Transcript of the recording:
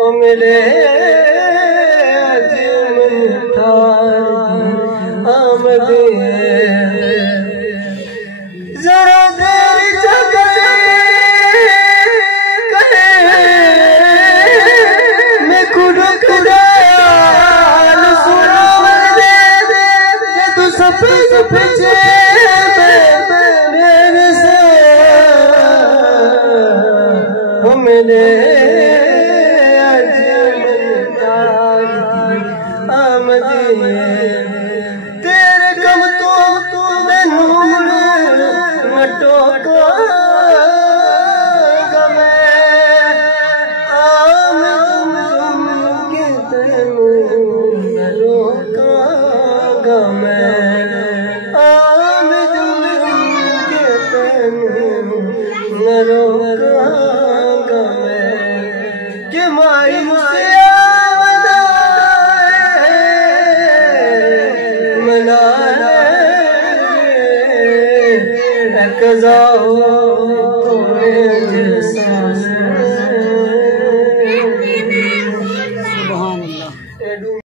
ओ मेरे मन थारी आमद जरा देर मैं कुड़क दयाल सुना दे तू सफेद पीछे मेरे से हो मेरे आमद तेरे कम तो मैनू मटो के माई मुझसे मना कज़ा हो जैसा